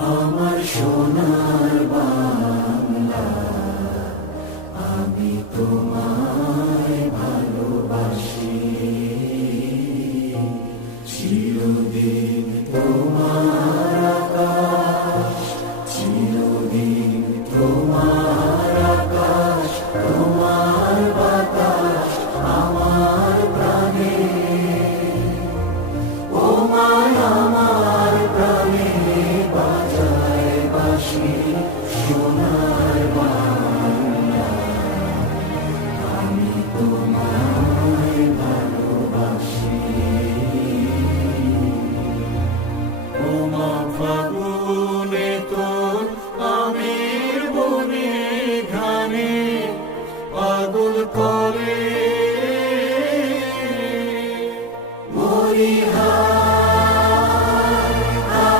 আমার সোনার বাংলা, আমি তোমায় ভালোবাসি। চিরদিন তোমার আকাশ, চিরদিন তোমার আকাশ, তোমার বাতাস আমার প্রাণে। ও মায় আমার প্রাণে বাজায় বাঁশি সোনার বাংলা, আমি তোমায় ভালোবাসি। ও মা